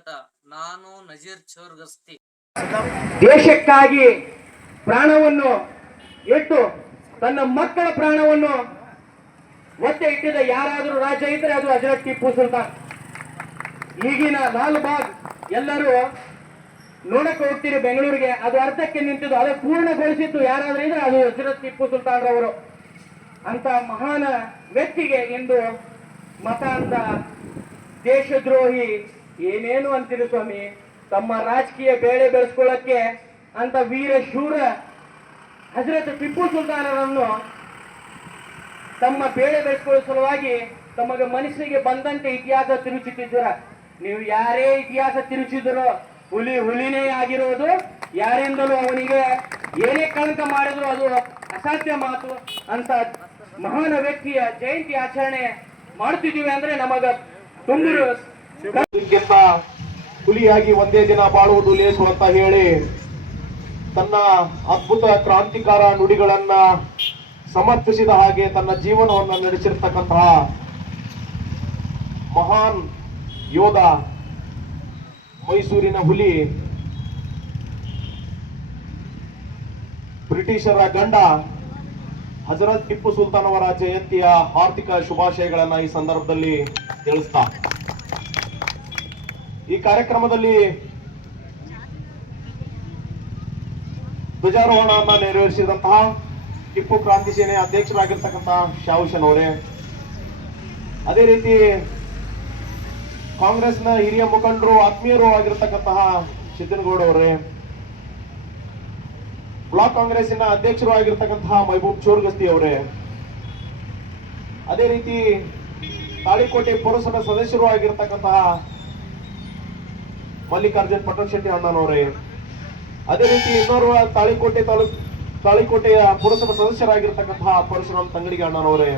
ಸ್ವಾಗತ ನಾನು ನಜೀರ್ ಚೋರ್ಗಸ್ತಿ. ದೇಶಕ್ಕಾಗಿ ಪ್ರಾಣವನ್ನು ಇಟ್ಟು ತನ್ನ ಮಕ್ಕಳ ಪ್ರಾಣವನ್ನು ಒತ್ತೆ ಇಟ್ಟಿದ ಯಾರಾದರೂ ರಾಜ ಇದ್ರೆ ಅದು ಹಜರತ್ ಟಿಪ್ಪು ಸುಲ್ತಾನ್. ಈಗಿನ ಲಾಲ್ ಬಾಗ್ ಎಲ್ಲರೂ ನೋಡಕ್ಕೆ ಹೋಗ್ತೀರಿ ಬೆಂಗಳೂರಿಗೆ, ಅದು ಅರ್ಧಕ್ಕೆ ನಿಂತಿದ್ದು, ಅದೇ ಪೂರ್ಣಗೊಳಿಸಿದ್ದು ಯಾರಾದ್ರೂ ಇದ್ರೆ ಅದು ಹಜರತ್ ಟಿಪ್ಪು ಸುಲ್ತಾನ್ ರವರು ಅಂತ ಮಹಾನ ವ್ಯಕ್ತಿಗೆ ಇಂದು ಮತ ಅಂತ ದೇಶದ್ರೋಹಿ ಏನೇನು ಅಂತೀರಿ ಸ್ವಾಮಿ? ತಮ್ಮ ರಾಜಕೀಯ ಬೇಳೆ ಬೆಳೆಸ್ಕೊಳ್ಳಕ್ಕೆ ಅಂತ ವೀರ ಶೂರ ಹಜರತ್ ಟಿಪ್ಪು ಸುಲ್ತಾನರನ್ನು ತಮ್ಮ ಬೇಳೆ ಬೆಳೆಸ್ಕೊಳ್ಳೋ ಸಲುವಾಗಿ ತಮಗೆ ಮನಸ್ಸಿಗೆ ಬಂದಂತೆ ಇತಿಹಾಸ ತಿರುಚುತ್ತಿದ್ದೀರ ನೀವು ಯಾರೇ ಇತಿಹಾಸ ತಿರುಚಿದ್ರು ಹುಲಿ ಹುಲಿನೇ ಆಗಿರೋದು, ಯಾರಿಂದಲೂ ಅವನಿಗೆ ಏನೇ ಕಳಂಕ ಮಾಡಿದ್ರು ಅದು ಅಸಾಧ್ಯ ಮಾತು ಅಂತ ಮಹಾನ್ ವ್ಯಕ್ತಿಯ ಜಯಂತಿ ಆಚರಣೆ ಮಾಡ್ತಿದ್ದೀವಿ ಅಂದ್ರೆ ನಮಗ ಇದಕ್ಕಿಂತ ಹುಲಿಯಾಗಿ ಒಂದೇ ದಿನ ಬಾಳುವುದು ಲೇಸು ಅಂತ ಹೇಳಿ ತನ್ನ ಅದ್ಭುತ ಕ್ರಾಂತಿಕಾರ ನುಡಿಗಳನ್ನ ಸಮರ್ಥಿಸಿದ ಹಾಗೆ ತನ್ನ ಜೀವನವನ್ನು ನಡೆಸಿರ್ತಕ್ಕಂತಹ ಮಹಾನ್ ಯೋಧ ಮೈಸೂರಿನ ಹುಲಿ ಬ್ರಿಟಿಷರ ಗಂಡ ಹಜರತ್ ಟಿಪ್ಪು ಸುಲ್ತಾನ್ ಅವರ ಜಯಂತಿಯ ಆರ್ಥಿಕ ಶುಭಾಶಯಗಳನ್ನ ಈ ಸಂದರ್ಭದಲ್ಲಿ ತಿಳಿಸ್ತಾ ಈ ಕಾರ್ಯಕ್ರಮದಲ್ಲಿ ಧ್ವಜಾರೋಹಣವನ್ನ ನೆರವೇರಿಸಿದಂತಹ ಟಿಪ್ಪು ಕ್ರಾಂತಿ ಸೇನೆ ಅಧ್ಯಕ್ಷರಾಗಿರ್ತಕ್ಕಂತಹ ಶಾಹುಶನ್ ಅವರೇ. ಅದೇ ರೀತಿ ಕಾಂಗ್ರೆಸ್ನ ಹಿರಿಯ ಮುಖಂಡರು, ಆತ್ಮೀಯರು ಆಗಿರ್ತಕ್ಕಂತಹ ಸಿದ್ದನಗೌಡ ಅವರೇ. ಬ್ಲಾಕ್ ಕಾಂಗ್ರೆಸ್ಸಿನ ಅಧ್ಯಕ್ಷರು ಆಗಿರ್ತಕ್ಕಂತಹ ಮೈಬೂಬ್ ಚೋರ್ಗಸ್ತಿ ಅವರೇ. ಅದೇ ರೀತಿ ತಾಳಿಕೋಟೆ ಪುರಸಭೆ ಸದಸ್ಯರು ಆಗಿರ್ತಕ್ಕಂತಹ ಮಲ್ಲಿಕಾರ್ಜುನ್ ಪಟ್ಟಣ ಶೆಟ್ಟಿ ಅಣ್ಣನವರೇ ಅದೇ ರೀತಿ ಇನ್ನೋರ್ವ ತಾಳಿಕೋಟೆ ತಾಲೂಕ್ ತಾಳಿಕೋಟೆಯ ಪುರಸಭಾ ಸದಸ್ಯರಾಗಿರ್ತಕ್ಕಂತಹ ಪರಶುರಾಮ್ ತಂಗಡಿಗೆ ಅಣ್ಣನವರೇ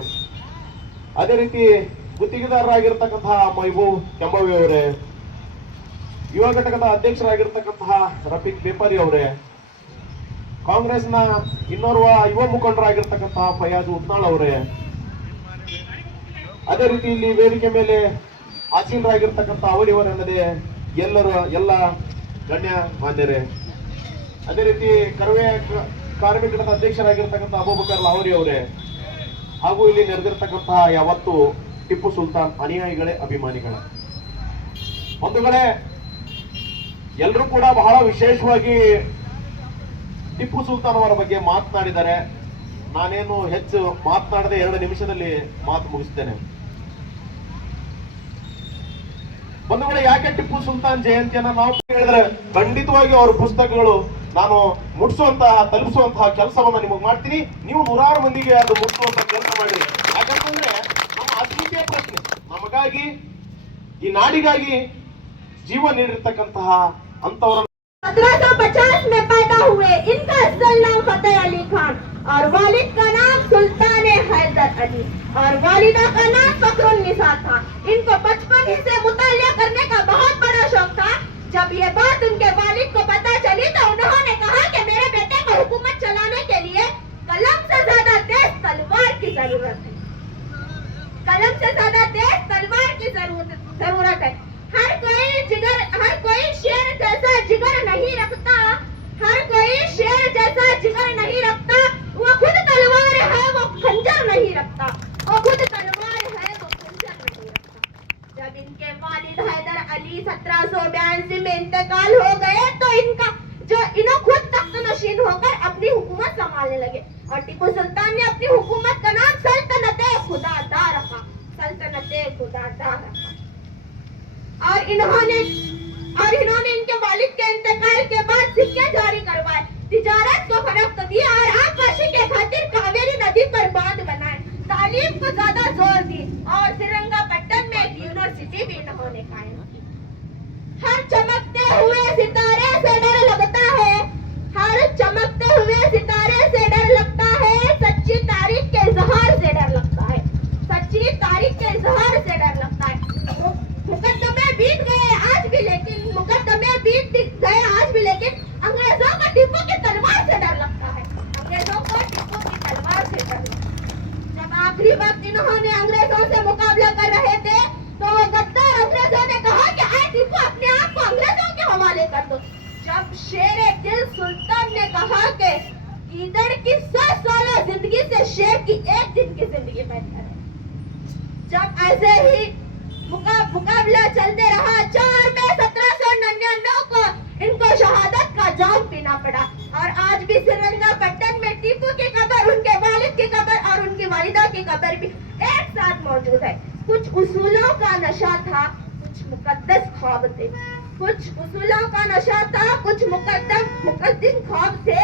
ಅದೇ ರೀತಿ ಗುತ್ತಿಗೆದಾರರಾಗಿರ್ತಕ್ಕಂತಹ ಮೈಬೂಬ್ ಕೆಂಬವಿ ಅವರೇ. ಯುವ ಘಟಕದ ಅಧ್ಯಕ್ಷರಾಗಿರ್ತಕ್ಕಂತಹ ರಫೀಕ್ ಬೇಪಾರಿ ಅವರೇ. ಕಾಂಗ್ರೆಸ್ನ ಇನ್ನೋರ್ವ ಯುವ ಮುಖಂಡರಾಗಿರ್ತಕ್ಕಂತಹ ಫಯಾಜ್ ಉತ್ನಾಳ್ ಅವರೇ. ಅದೇ ರೀತಿ ಇಲ್ಲಿ ವೇದಿಕೆ ಮೇಲೆ ಆಸೀನರಾಗಿರ್ತಕ್ಕಂಥ ಅವರಿವರೆನ್ನದೆ ಎಲ್ಲರೂ ಎಲ್ಲ ಗಣ್ಯ ಮಾನ್ಯರೇ, ಅದೇ ರೀತಿ ಕರವೇ ಕ- ಕಾರ್ಮಿಕರ ಅಧ್ಯಕ್ಷರಾಗಿರ್ತಕ್ಕಂಥ ಅಬೂಬಕರ್ ಲಾವರಿ ಅವರೇ, ಹಾಗೂ ಇಲ್ಲಿ ನೆರೆದಿರ್ತಕ್ಕಂತಹ ಯಾವತ್ತು ಟಿಪ್ಪು ಸುಲ್ತಾನ್ ಅನುಯಾಯಿಗಳೇ ಅಭಿಮಾನಿಗಳೇ. ಕಡೆ ಎಲ್ಲರೂ ಕೂಡ ಬಹಳ ವಿಶೇಷವಾಗಿ ಟಿಪ್ಪು ಸುಲ್ತಾನ್ ಅವರ ಬಗ್ಗೆ ಮಾತನಾಡಿದ್ದಾರೆ ನಾನೇನು ಹೆಚ್ಚು ಮಾತನಾಡದೆ ಎರಡು ನಿಮಿಷದಲ್ಲಿ ಮಾತು ಮುಗಿಸ್ತೇನೆ. ಬಂಧುಗಳೇ ಯಾಕೆ ಟಿಪ್ಪು ಸುಲ್ತಾನ್ ಜಯಂತಿಯನ್ನ ನಾವು ಹೇಳಿದ್ರೆ ಖಂಡಿತವಾಗಿ ಅವ್ರ ಪುಸ್ತಕಗಳು ನಾನು ಮುಟ್ಸುವಂತಹ ತಲುಪಿಸುವಂತಹ ಕೆಲಸವನ್ನ ನಿಮಗೆ ಮಾಡ್ತೀನಿ ನೀವು ನೂರಾರು ಮಂದಿಗೆ ಅದು ಮುಟ್ಸುವಂತ ಕೆಲಸ ಮಾಡಿ ಯಾಕಂತಂದ್ರೆ ನಮ್ಮ ಅದ್ವಿತೀಯ ಪ್ರಶ್ನೆ ನಮಗಾಗಿ ಈ ನಾಡಿಗಾಗಿ ಜೀವ ನೀಡಿರ್ತಕ್ಕಂತಹ ಅಂತವರ 1750 में पैदा हुए इनका असल नाम फतेह अली खान और वालिद का नाम सुल्तान हैदर अली और वालिदा का नाम फखरुन्निसा था कलम से ज़्यादा तेज तलवार की ज़रूरत है। हर कोई जिगर, हर कोई शेर जैसा जिगर नहीं रखता, हर कोई शेर जैसा जिगर नहीं रखता, वो खुद तलवार है, वो खंजर नहीं रखता। वो खुद तलवार है, वो खंजर नहीं रखता। जब इनके वालिद हैदर अली सत्रह सौ बयासी में इंतकाल हो गए तो इनका, जो इन्हों खुद तख्त नशीन होकर अपनी हुकूमत संभालने लगे। और टिप्पू सुल्तान ने अपनी हुकूमत खुदादा रखा और इन्होंने और इन्होंने इनके वालिद के इंतकाल के बाद सिक्के जारी करवाए। तिजारत को फरोख्त दिया और आप के खातिर कावेरी नदी पर बाँध बनाए। तालीम को ज़्यादा ज़ोर दी और श्रीरंगापट्टन में एक यूनिवर्सिटी भी इन्होंने कायम की हर चमकते हुए सितारे से डर लगता है हर चमकते हुए सितारे से डर लगता है सच्ची तारीख के इजहार से डर लगता है सच्ची तारीख के इजहार से डर लगता है मु- मुकदमे बीत गए आज भी लेकिन मुकदमे बीत गए आज भी लेकिन अंग्रेज़ों को टिप्पू की तलवार से डर लगता है अंग्रेज़ों को टिप्पू की तलवार से डर लगता है जब आखिरी वक्त इन्होंने अंग्रेज़ों से मुकाबला कर रहे थे तो गद्दार अंग्रेज़ों ने कहा कि आए टिप्पू अपने शेर दिल सुल्तान ने कहा कि ईदड़ की सौ साल ज़िंदगी से शेर की एक दिन की ज़िंदगी बेहतर है। जब ऐसे ही मुका, मुकाबला चलते रहा चार में सत्रह सौ निन्यानवे को इनको शहादत का जाम पीना पड़ा और आज भी श्रीरंगापट्टन में टीपू की कबर उनके वालिद की कब्र और उनकी वालिदा की कबर भी एक साथ मौजूद है। कुछ उसूलों का नशा था कुछ मुकद्दस ख्वाब थे। कुछ उसूलों का नशा था कुछ मुकदम मुकदम ख्वाब थे